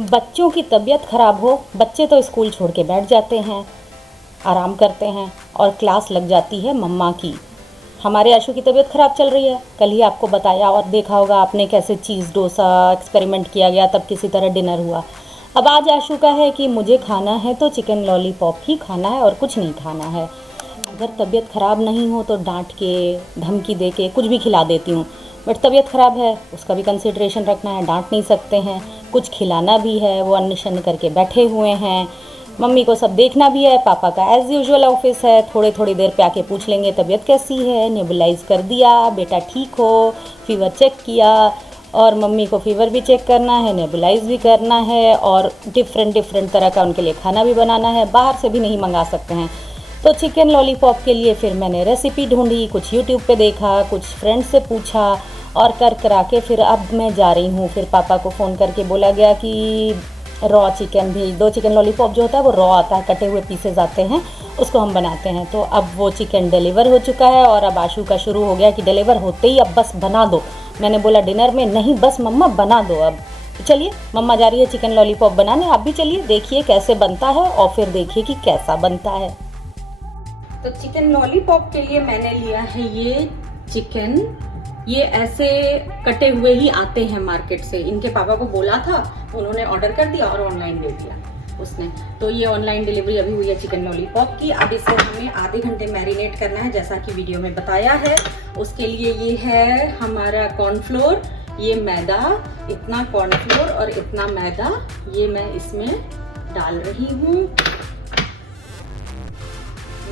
बच्चों की तबीयत ख़राब हो, बच्चे तो स्कूल छोड़ के बैठ जाते हैं, आराम करते हैं और क्लास लग जाती है मम्मा की। हमारे आशु की तबीयत ख़राब चल रही है। कल ही आपको बताया और देखा होगा आपने कैसे चीज़ डोसा एक्सपेरिमेंट किया गया, तब किसी तरह डिनर हुआ। अब आज आशु का है कि मुझे खाना है तो चिकन लॉलीपॉप ही खाना है और कुछ नहीं खाना है। अगर तबीयत ख़राब नहीं हो तो डांट के, धमकी दे के कुछ भी खिला देती हूँ, बट तबीयत ख़राब है उसका भी कंसिड्रेशन रखना है, डांट नहीं सकते हैं, कुछ खिलाना भी है। वो अन्नशन करके बैठे हुए हैं, मम्मी को सब देखना भी है, पापा का एज़ यूजुअल ऑफिस है, थोड़ी देर पे आके पूछ लेंगे तबीयत कैसी है, नेबुलाइज कर दिया, बेटा ठीक हो, फीवर चेक किया, और मम्मी को फीवर भी चेक करना है, नेबुलाइज भी करना है, और डिफरेंट तरह का उनके लिए खाना भी बनाना है, बाहर से भी नहीं मंगा सकते हैं। तो चिकन लॉलीपॉप के लिए फिर मैंने रेसिपी ढूंढी, कुछ यूट्यूब पे देखा, कुछ फ्रेंड से पूछा और करा के फिर अब मैं जा रही हूँ। फिर पापा को फ़ोन करके बोला गया कि रॉ चिकन भेज दो। चिकन लॉलीपॉप जो होता है वो रॉ आता है, कटे हुए पीसेज आते हैं, उसको हम बनाते हैं। तो अब वो चिकन डिलीवर हो चुका है और अब आशु का शुरू हो गया कि डिलीवर होते ही अब बस बना दो। मैंने बोला डिनर में नहीं, बस मम्मा बना दो अब। तो चलिए, मम्मा जा रही है चिकन लॉलीपॉप बनाने, आप भी चलिए देखिए कैसे बनता है और फिर देखिए कि कैसा बनता है। तो चिकन लॉलीपॉप के लिए मैंने लिया है ये चिकन। ये ऐसे कटे हुए ही आते हैं मार्केट से। इनके पापा को बोला था, उन्होंने ऑर्डर कर दिया और ऑनलाइन दे दिया उसने। तो ये ऑनलाइन डिलीवरी अभी हुई है चिकन लॉलीपॉप की। अब इसे हमें आधे घंटे मैरिनेट करना है जैसा कि वीडियो में बताया है। उसके लिए ये है हमारा कॉर्नफ्लोर, ये मैदा, इतना कॉर्नफ्लोर और इतना मैदा ये मैं इसमें डाल रही हूँ।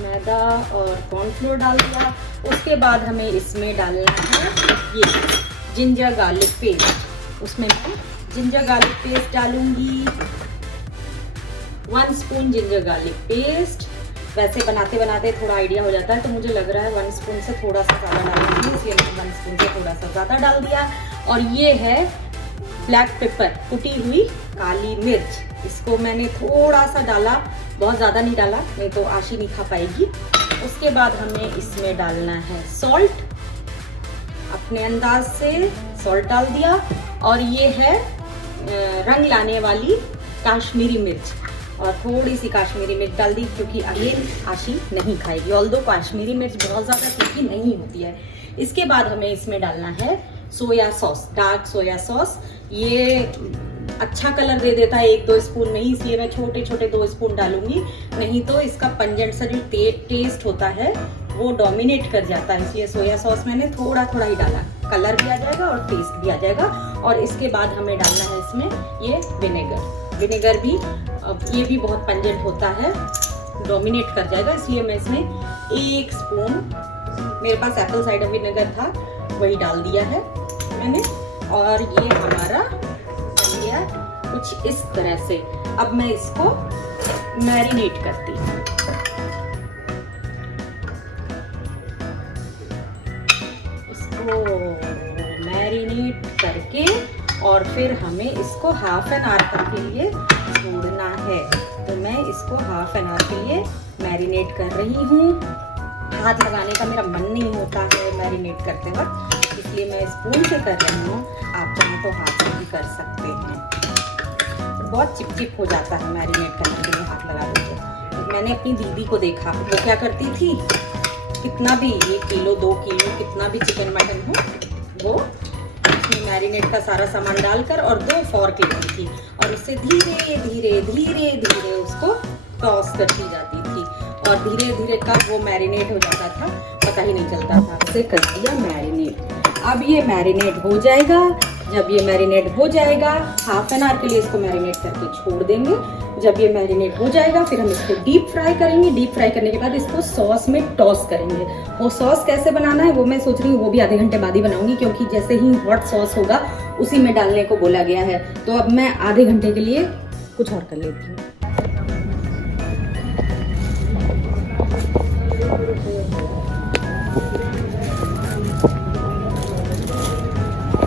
मैदा और कॉर्नफ्लोर डाल दिया। उसके बाद हमें इसमें डालना है ये जिंजर गार्लिक पेस्ट। उसमें मैं जिंजर गार्लिक पेस्ट डालूंगी, 1 स्पून जिंजर गार्लिक पेस्ट। वैसे बनाते बनाते थोड़ा आइडिया हो जाता है, तो मुझे लग रहा है 1 स्पून से थोड़ा सा ज़्यादा डालूंगी, इसलिए मैंने 1 स्पून से थोड़ा सा ज़्यादा डाल दिया। और ये है ब्लैक पेपर, कुटी हुई काली मिर्च, इसको मैंने थोड़ा सा डाला, बहुत ज़्यादा नहीं डाला, नहीं तो आशी नहीं खा पाएगी। उसके बाद हमें इसमें डालना है सॉल्ट, अपने अंदाज से सॉल्ट डाल दिया। और ये है रंग लाने वाली काश्मीरी मिर्च, और थोड़ी सी काश्मीरी मिर्च डाल दी क्योंकि अगेन आशी नहीं खाएगी, ऑल्दो काश्मीरी मिर्च बहुत ज़्यादा तीखी नहीं होती है। इसके बाद हमें इसमें डालना है soya sauce, dark soya sauce. ये अच्छा कलर दे देता है 1-2 स्पून में ही, इसलिए मैं छोटे 2 स्पून डालूंगी, नहीं तो इसका पंजेंट सा जो टेस्ट होता है वो डोमिनेट कर जाता है। इसलिए सोया सॉस मैंने थोड़ा ही डाला, कलर भी आ जाएगा और टेस्ट भी आ जाएगा। और इसके बाद हमें डालना है इसमें ये विनेगर भी, अब ये भी बहुत पंजेंट होता है, डोमिनेट कर जाएगा, इसलिए मैं इसमें 1 स्पून, मेरे पास एप्पल साइडर विनेगर था वही डाल दिया है मैंने। और ये हमारा बन गया कुछ इस तरह से। अब मैं इसको मैरिनेट करती हूँ। इसको मैरिनेट करके और फिर हमें इसको ½ एन आवर तक के लिए छोड़ना है। तो मैं इसको ½ एन आवर के लिए मैरिनेट कर रही हूँ। हाथ लगाने का मेरा मन नहीं होता है मैरिनेट करते वक्त, इसलिए मैं स्पून से कर रही हूँ, आप चाहें तो हाथ से भी कर सकते हैं। बहुत चिपचिप हो जाता है मैरिनेट करने के लिए हाथ लगा दो तो। मैंने अपनी दीदी को देखा, वो क्या करती थी, कितना भी 1 किलो 2 किलो कितना भी चिकन मटन हो, वो उसमें मैरिनेट का सारा सामान डालकर और 2 फॉर्क लेती थी और उससे धीरे उसको टॉस करती जाती थी, और धीरे कब वो मैरिनेट हो जाता था पता ही नहीं चलता था। इसे कर दिया मैरिनेट। अब ये मैरिनेट हो जाएगा। जब ये मैरिनेट हो जाएगा, ½ एन आवर के लिए इसको मैरिनेट करके छोड़ देंगे। जब ये मैरिनेट हो जाएगा फिर हम इसको डीप फ्राई करेंगे। डीप फ्राई करने के बाद इसको सॉस में टॉस करेंगे। वो सॉस कैसे बनाना है वो मैं सोच रही हूँ, वो भी आधे घंटे बाद ही बनाऊंगी, क्योंकि जैसे ही हॉट सॉस होगा उसी में डालने को बोला गया है। तो अब मैं आधे घंटे के लिए कुछ और कर लेती हूँ।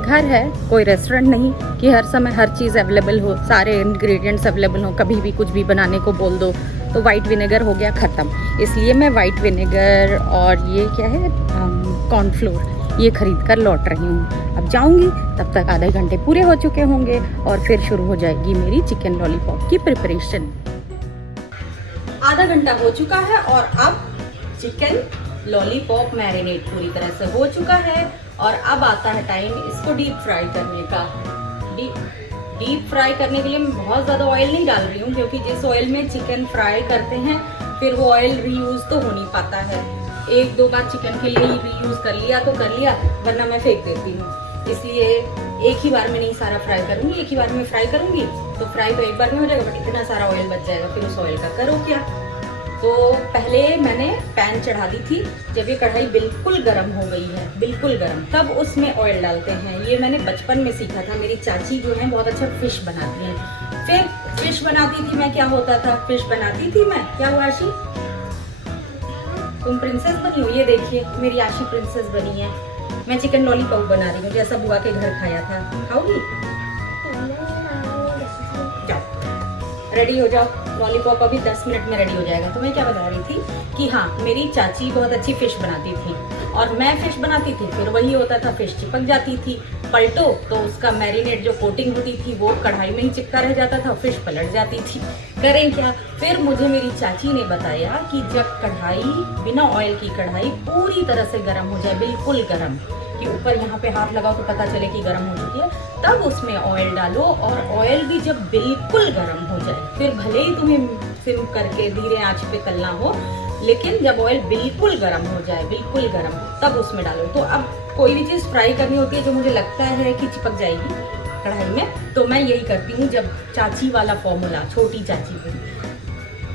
घर है, कोई रेस्टोरेंट नहीं कि हर समय हर चीज़ अवेलेबल हो, सारे इंग्रेडिएंट्स अवेलेबल हो, कभी भी कुछ भी बनाने को बोल दो। तो वाइट विनेगर हो गया ख़त्म, इसलिए मैं वाइट विनेगर और ये क्या है कॉर्नफ्लोर, ये खरीद कर लौट रही हूँ। अब जाऊँगी, तब तक आधे घंटे पूरे हो चुके होंगे और फिर शुरू हो जाएगी मेरी चिकन लॉलीपॉप की प्रिपरेशन। आधा घंटा हो चुका है और अब चिकन लॉलीपॉप मैरिनेट पूरी तरह से हो चुका है और अब आता है टाइम इसको डीप फ्राई करने का। डीप फ्राई करने के लिए मैं बहुत ज़्यादा ऑयल नहीं डाल रही हूँ, क्योंकि जिस ऑयल में चिकन फ्राई करते हैं फिर वो ऑयल रीयूज़ तो हो नहीं पाता है। एक दो बार चिकन के लिए रीयूज़ कर लिया तो कर लिया, वरना मैं फेंक देती हूँ। इसलिए एक ही बार में नहीं सारा फ्राई करूँगी, एक ही बार में फ्राई करूँगी तो फ्राई तो एक बार में हो जाएगा, बट इतना सारा ऑयल बच जाएगा, फिर उस ऑयल का करो क्या। तो पहले मैंने पैन चढ़ा दी थी। जब ये कढ़ाई बिल्कुल गर्म हो गई है, बिल्कुल गर्म, तब उसमें ऑयल डालते हैं। ये मैंने बचपन में सीखा था, मेरी चाची जो है बहुत अच्छा फिश बनाती हैं। फिर फिश बनाती थी मैं, क्या होता था, फिश बनाती थी मैं, क्या हुआ आशी, तुम प्रिंसेस बनी हो। ये देखिए मेरी आशी प्रिंसेस बनी है। मैं चिकन लॉलीपॉप बना रही हूँ, जैसा बुआ के घर खाया था। खाओगी? जाओ रेडी हो जाओ, लॉलीपॉप अभी 10 मिनट में रेडी हो जाएगा। तो मैं क्या बता रही थी कि हाँ, मेरी चाची बहुत अच्छी फिश बनाती थी और मैं फिश बनाती थी, फिर वही होता था, फिश चिपक जाती थी, पलटो तो उसका मैरिनेट जो कोटिंग होती थी वो कढ़ाई में ही चिपका रह जाता था, फिश पलट जाती थी। करें क्या। फिर मुझे मेरी चाची ने बताया कि जब कढ़ाई, बिना ऑयल की कढ़ाई पूरी तरह से गर्म हो जाए, बिल्कुल गर्म, कि ऊपर यहाँ पे हाथ लगाओ तो पता चले कि गर्म हो चुकी है, तब उसमें ऑयल डालो। और ऑयल भी जब बिल्कुल गर्म हो जाए, फिर भले ही तुम्हें सिम करके धीरे आंच पे तलना हो, लेकिन जब ऑयल बिल्कुल गर्म हो जाए, बिल्कुल गर्म, तब उसमें डालो। तो अब कोई भी चीज़ फ्राई करनी होती है जो मुझे लगता है कि चिपक जाएगी कढ़ाई में, तो मैं यही करती हूँ। जब चाची वाला फॉर्मूला, छोटी चाची को,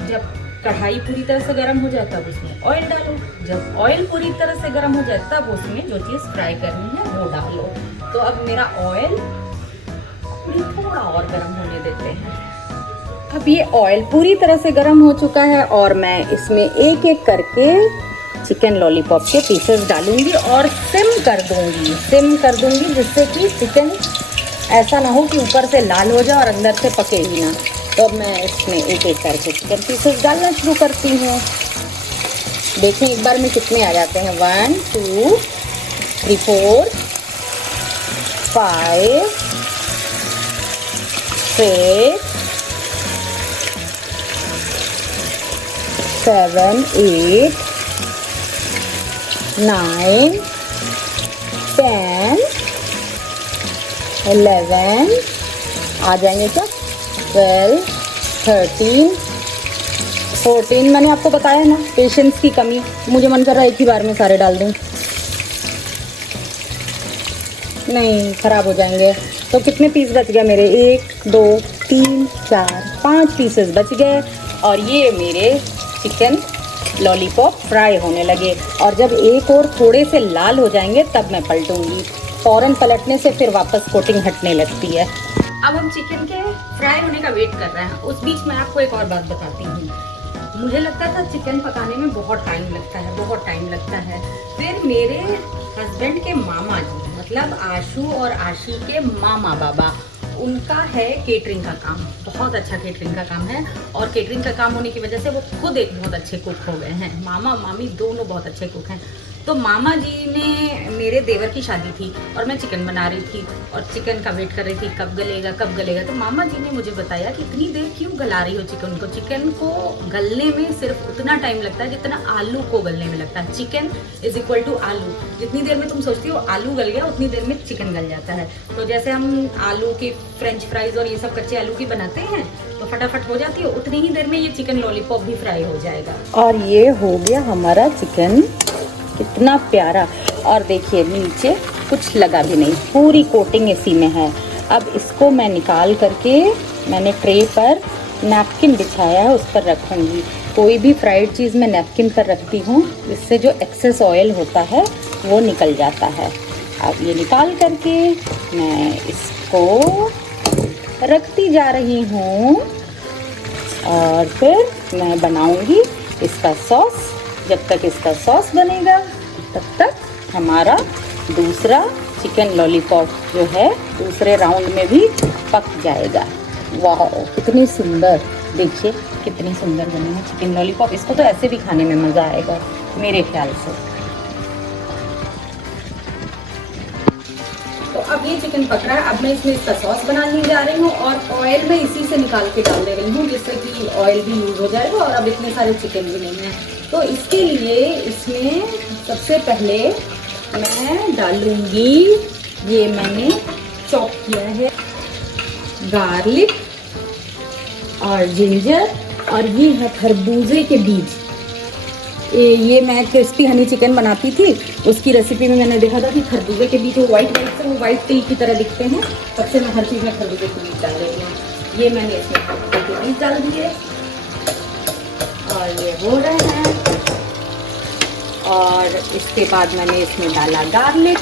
जब कढ़ाई पूरी तरह से गर्म हो जाए तब उसमें ऑयल डालो, जब ऑयल पूरी तरह से गर्म हो जाए तब उसमें जो चीज़ फ्राई करनी है वो डालो। तो अब मेरा ऑयल थोड़ा और गर्म होने देते हैं। अब ये ऑयल पूरी तरह से गर्म हो चुका है और मैं इसमें एक एक करके चिकन लॉलीपॉप के पीसेस डालूंगी और सिम कर दूंगी, जिससे कि चिकन ऐसा ना हो कि ऊपर से लाल हो जाए और अंदर से पके ही ना। तो अब मैं इसमें एक एक करके चिकन पीसेस डालना शुरू करती हूँ। देखें एक बार में कितने आ जाते हैं, 1 2 3 4 5 6 7 8 9 10 11 आ जाएंगे क्या, 12 13 14। मैंने आपको बताया ना, पेशेंस की कमी, मुझे मन कर रहा है एक ही बार में सारे डाल दूं, नहीं खराब हो जाएंगे। तो कितने पीस बच गए मेरे, 1 2 3 4 5 पीसेस बच गए और ये मेरे चिकन लॉलीपॉप फ्राई होने लगे। और जब एक और थोड़े से लाल हो जाएंगे तब मैं पलटूंगी, फ़ौरन पलटने से फिर वापस कोटिंग हटने लगती है। अब हम चिकन के फ्राई होने का वेट कर रहे हैं। उस बीच मैं आपको एक और बात बताती हूँ। मुझे लगता था चिकन पकाने में बहुत टाइम लगता है। फिर मेरे हस्बैंड के मामा जी, मतलब आशू और आशी के मामा बाबा, उनका है केटरिंग का काम, बहुत अच्छा केटरिंग का काम है। और केटरिंग का काम होने की वजह से वो खुद एक बहुत अच्छे कुक हो गए हैं। मामा मामी दोनों बहुत अच्छे कुक हैं। तो मामा जी ने, मेरे देवर की शादी थी और मैं चिकन बना रही थी और चिकन का वेट कर रही थी कब गलेगा। तो मामा जी ने मुझे बताया कि इतनी देर क्यों गला रही हो चिकन को। चिकन को गलने में सिर्फ उतना टाइम लगता है जितना आलू को गलने में लगता है। चिकन इज इक्वल टू आलू। जितनी देर में तुम सोचती हो आलू गल गया, उतनी देर में चिकन गल जाता है। तो जैसे हम आलू की फ्रेंच फ्राइज और ये सब कच्चे आलू की बनाते हैं तो फटाफट हो जाती है, उतनी ही देर में ये चिकन लॉलीपॉप भी फ्राई हो जाएगा। और ये हो गया हमारा चिकन, कितना प्यारा। और देखिए नीचे कुछ लगा भी नहीं, पूरी कोटिंग इसी में है। अब इसको मैं निकाल करके, मैंने ट्रे पर नैपकिन बिछाया है, उस पर रखूँगी। कोई भी फ्राइड चीज़ मैं नैपकिन पर रखती हूँ, इससे जो एक्सेस ऑयल होता है वो निकल जाता है। अब ये निकाल करके मैं इसको रखती जा रही हूँ और फिर मैं बनाऊँगी इसका सॉस। जब तक इसका सॉस बनेगा तब तक हमारा दूसरा चिकन लॉलीपॉप जो है दूसरे राउंड में भी पक जाएगा। वाह कितनी सुंदर, देखिए कितनी सुंदर बनी है चिकन लॉलीपॉप। इसको तो ऐसे भी खाने में मज़ा आएगा मेरे ख्याल से। अब ये चिकन पक रहा है। अब मैं इसमें इसका सॉस बनाने जा रही हूँ और ऑयल में इसी से निकाल के डाल दे रही हूँ, जिससे कि ऑयल भी यूज़ हो जाएगा और अब इतने सारे चिकन भी नहीं है। तो इसके लिए इसमें सबसे पहले मैं डालूँगी, ये मैंने चॉप किया है गार्लिक और जिंजर, और ये है खरबूजे के बीज। ये मैं क्रिस्पी हनी चिकन बनाती थी, उसकी रेसिपी में मैंने देखा था कि खरबूजे के बीज वो वाइट वाइट तिल की तरह दिखते हैं, तब से मैं हर चीज़ में खरबूजे के बीज डाल रही हूँ। ये मैंने इसमें खरबूजे के बीज डाल दिए और ये हो रहे हैं। और इसके बाद मैंने इसमें डाला गार्लिक।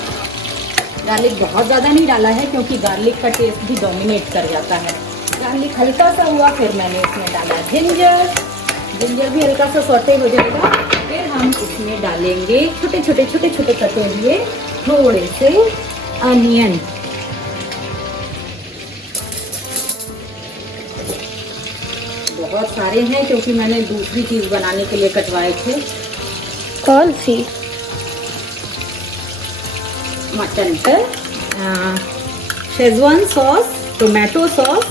गार्लिक बहुत ज़्यादा नहीं डाला है क्योंकि गार्लिक का टेस्ट भी डोमिनेट कर जाता है। गार्लिक हल्का सा हुआ, फिर मैंने इसमें डाला जिंजर। जिंजर भी हल्का सा सौटे हो जाएगा। फिर हम इसमें डालेंगे छोटे छोटे कटे हुए थोड़े से अनियन। बहुत सारे हैं क्योंकि मैंने दूसरी चीज़ बनाने के लिए कटवाए थे। कौन सी? मटन पर शेजवान सॉस, टोमेटो सॉस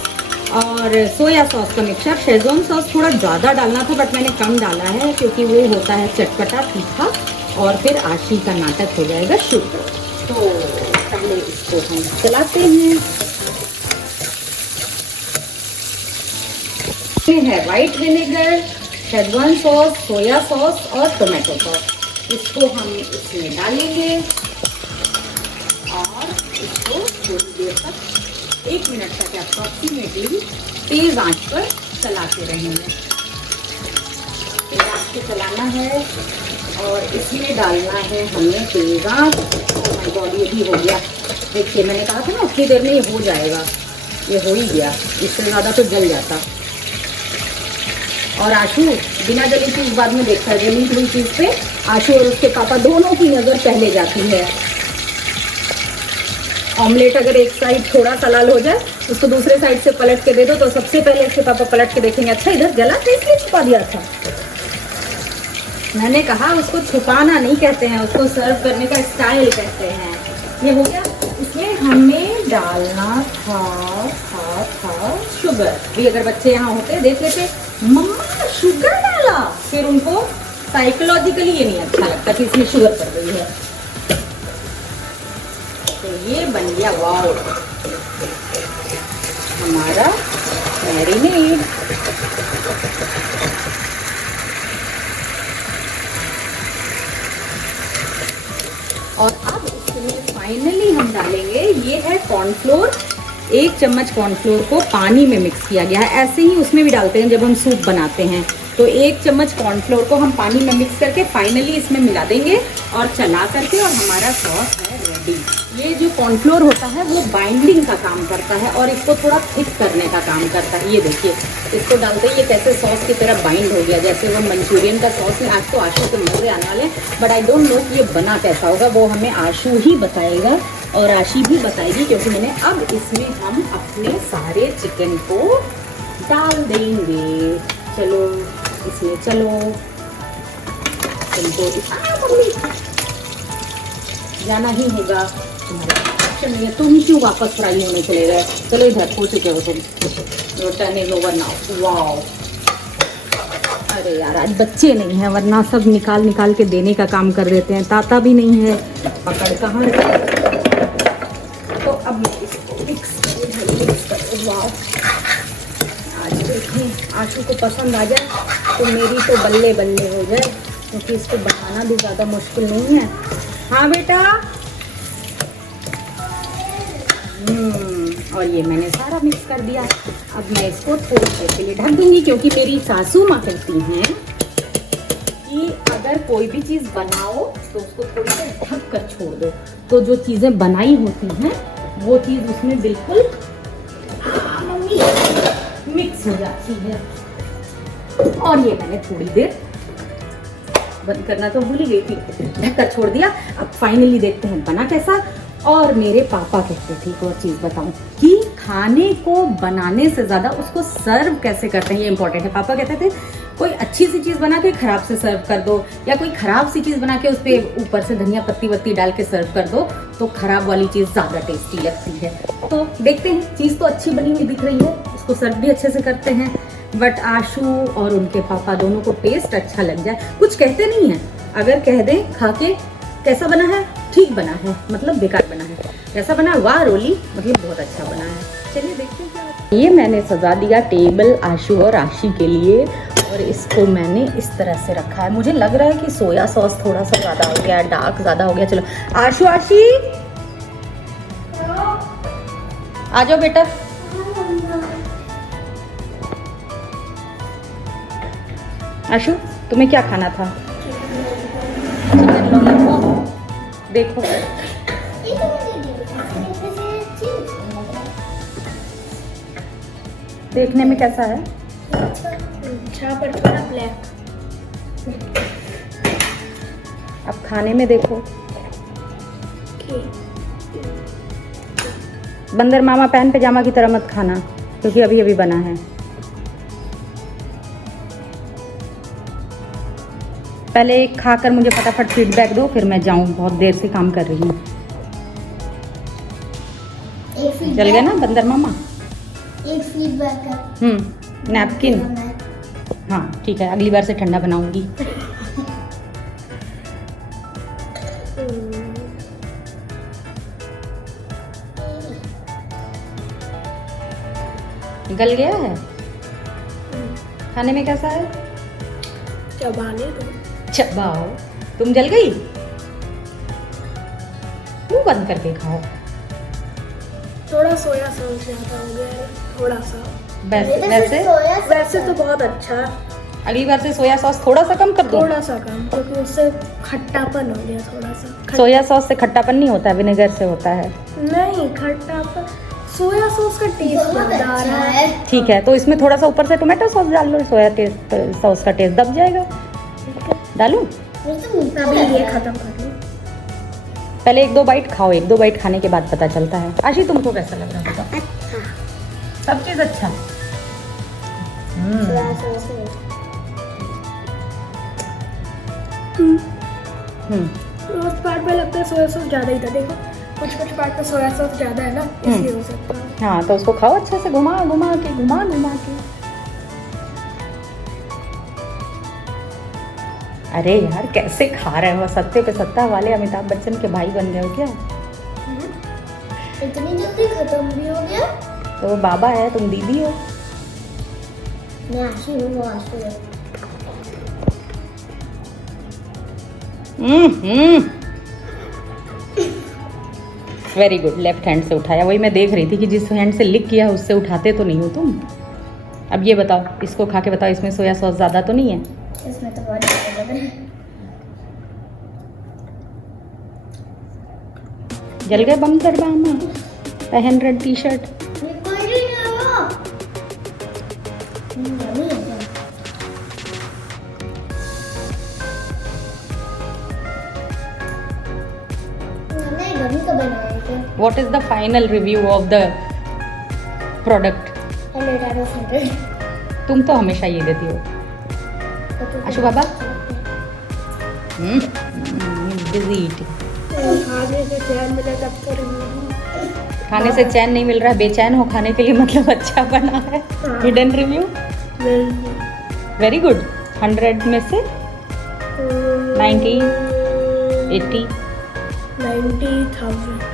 और सोया सॉस का मिक्सचर। शेजवान सॉस थोड़ा ज़्यादा डालना था बट मैंने कम डाला है क्योंकि वो होता है चटपटा तीखा और फिर आशी का नाटक हो जाएगा शुरू। तो पहले इसको हम चलाते हैं। ये है white vinegar, Schezwan sauce, soya sauce और टोमेटो सॉस। इसको हम इसमें डालेंगे और इसको थोड़ी देर तक, 1 मिनट तक अप्रॉक्सीमेटली तेज़ आंच पर चलाते रहेंगे। तेज़ आंच पे चलाना है और इसमें डालना है हमें तेज़ आंच। ओह माय गॉड, ये भी हो गया। देखिए मैंने कहा था ना उतनी देर में ये हो जाएगा, ये हो ही गया। इससे ज़्यादा तो जल जाता। और आशू बिना जली चीज़ बाद में देखता है, जली हुई चीज़ पे आशू और उसके पापा दोनों की नज़र पहले जाती है। ऑमलेट अगर एक साइड थोड़ा सा लाल हो जाए, उसको दूसरे साइड से पलट के दे दो तो सबसे पहले इसके पापा पलट के देखेंगे, अच्छा इधर जला था इसलिए छुपा दिया था। मैंने कहा उसको छुपाना नहीं कहते हैं, उसको सर्व करने का स्टाइल कहते हैं। ये हो गया। इसमें हमें डालना था शुगर भी। अगर बच्चे यहाँ होते देख लेते मम्मा शुगर डाला, फिर उनको साइकोलॉजिकली ये नहीं अच्छा लगता कि इसमें शुगर पड़ रही है। तो ये बन गया वाव हमारा मैरिनेड। और अब इसमें फाइनली हम डालेंगे, ये है कॉर्नफ्लोर। 1 चम्मच कॉर्नफ्लोर को पानी में मिक्स किया गया है। ऐसे ही उसमें भी डालते हैं जब हम सूप बनाते हैं। तो 1 चम्मच कॉर्नफ्लोर को हम पानी में मिक्स करके फाइनली इसमें मिला देंगे और चला करके, और हमारा सॉस है रेडी। ये जो कॉर्नफ्लोर होता है वो बाइंडिंग का काम करता है और इसको थोड़ा थिक करने का काम करता है। ये देखिए इसको डालते ही ये कैसे सॉस की तरह बाइंड हो गया, जैसे वो मंचूरियन का सॉस है। आज तो आशू के मज़े आने वाले हैं बट आई डोंट नो कि ये बना कैसा होगा, वो हमें आशू ही बताएगा और आशी भी बताएगी क्योंकि मैंने। अब इसमें हम अपने सारे चिकन को डाल देंगे। चलो इसमें चलो, तुमको मम्मी जाना ही होगा, तुम्हारा ऑप्शन नहीं है। तुम क्यों वापस फ्राई होने चले गए? चलो इधर हो चुके हो तुम, turn is over now. Wow, अरे यार आज बच्चे नहीं हैं वरना सब निकाल के देने का काम कर देते हैं। ताता भी नहीं है, पकड़ कहाँ रखे। तो अब मैं इसको मिक्स कर, वाओ आज देखें आशू को पसंद आ जाए तो मेरी तो बल्ले बल्ले हो जाए, क्योंकि इसको बनाना भी ज़्यादा मुश्किल नहीं है। हाँ बेटा। और ये मैंने सारा मिक्स कर दिया। अब मैं इसको थोड़ी देर के लिए ढक दूंगी क्योंकि मेरी सासू माँ कहती हैं कि अगर कोई भी चीज़ बनाओ तो उसको थोड़ी देर ढक कर छोड़ दो, तो जो चीज़ें बनाई होती हैं वो चीज़ उसमें बिल्कुल मिक्स हो जाती है। और ये मैंने थोड़ी देर बंद करना तो भूल ही गई थी, ढक कर छोड़ दिया। अब फाइनली देखते हैं बना कैसा। और मेरे पापा कहते थे, एक और चीज़ बताऊं, कि खाने को बनाने से ज़्यादा उसको सर्व कैसे करते हैं ये इंपॉर्टेंट है। पापा कहते थे कोई अच्छी सी चीज़ बना के खराब से सर्व कर दो, या कोई खराब सी चीज़ बना के उस पर ऊपर से धनिया पत्ती वत्ती डाल के सर्व कर दो, तो खराब वाली चीज़ ज़्यादा टेस्टी लगती है। तो देखते हैं, चीज़ तो अच्छी बनी हुई दिख रही है, उसको सर्व भी अच्छे से करते हैं, बट आशु और उनके पापा दोनों को टेस्ट अच्छा लग जाए, कुछ कहते नहीं हैं। अगर कह दें खा के कैसा बना है, ठीक बना है मतलब बेकार बना है, कैसा बना, वाह रोली मतलब बहुत अच्छा बना है। चलिए देखते हैं क्या। ये मैंने सजा दिया टेबल आशु और आशी के लिए, और इसको मैंने इस तरह से रखा है। मुझे लग रहा है कि सोया सॉस थोड़ा सा ज़्यादा हो गया, डार्क ज़्यादा हो गया। चलो आशु, आशी आ जाओ बेटा। आशु तुम्हें क्या खाना था? Chicken lollipop. देखो देखने में कैसा है? अच्छा पर थोड़ा ब्लैक। अब खाने में देखो। बंदर मामा पैन पैजामा की तरह मत खाना, क्योंकि अभी अभी बना है। पहले एक खाकर मुझे फटाफट फीडबैक दो, फिर मैं जाऊं, बहुत देर से काम कर रही हूँ। चल गया ना बंदर मामा? एक फीडबैक है। नैपकिन। हाँ ठीक है, अगली बार से ठंडा बनाऊंगी। गल गया है? खाने में कैसा है? चबाने दो। चबाओ। तुम जल गई? मुंह बंद करके खाओ। थोड़ा सोया सॉस ज्यादा हो गया है, थोड़ा सा। वैसे तो बहुत अच्छा। अगली बार से सोया सॉस थोड़ा सा कम कर दो। थोड़ा सा कम, क्योंकि उससे खट्टापन हो गया थोड़ा सा। सोया सॉस से खट्टापन नहीं होता, विनेगर से होता है। नहीं, खट्टापन सोया सॉस का टेस्ट ज्यादा आ रहा है। ठीक है, तो इसमें थोड़ा सा ऊपर से टोमेटो सॉस डाल लो, सोया सॉस का टेस्ट दब जाएगा। डालूं? अभी ये खत्म कर लो। पहले 1-2 बाइट खाओ, 1-2 बाइट खाने के बाद पता चलता है। आशी तुमको कैसा लग रहा है बताओ? सब चीज अच्छा। उस पार्ट में लगता है सोया सॉस ज्यादा ही था। देखो कुछ पार्ट में सोया सॉस ज्यादा है ना, इसलिए हो सकता है। हाँ तो उसको खाओ अच्छे से, घुमा घुमा के। अरे यार कैसे खा रहे हो, सत्ते पे सत्ता वाले अमिताभ बच्चन के भाई बन गए हो क्या? इतनी जल्दी खत्म भी हो गया? तो वो बाबा है, तुम दीदी हो। मैं आशी हूँ, वो आशु है। वेरी गुड, लेफ्ट हैंड से उठाया। वही मैं देख रही थी कि जिस हैंड से लिक किया उससे उठाते तो नहीं हो तुम। अब ये बताओ, इसको खा के बताओ, इसमें सोया सॉस ज़्यादा तो नहीं है? इसमें तो बहुत ज़्यादा लग रहा है। जल गए बंदर मामा, पहन red T shirt. What is the final review of the product? तुम तो हमेशा ये देती हो। आशु बाबा बिजी ईटिंग। खाने से चैन नहीं मिल रहा, बेचैन हो खाने के लिए, मतलब अच्छा बना है। Hidden review very good. 100 में से 90, 80, 90,000।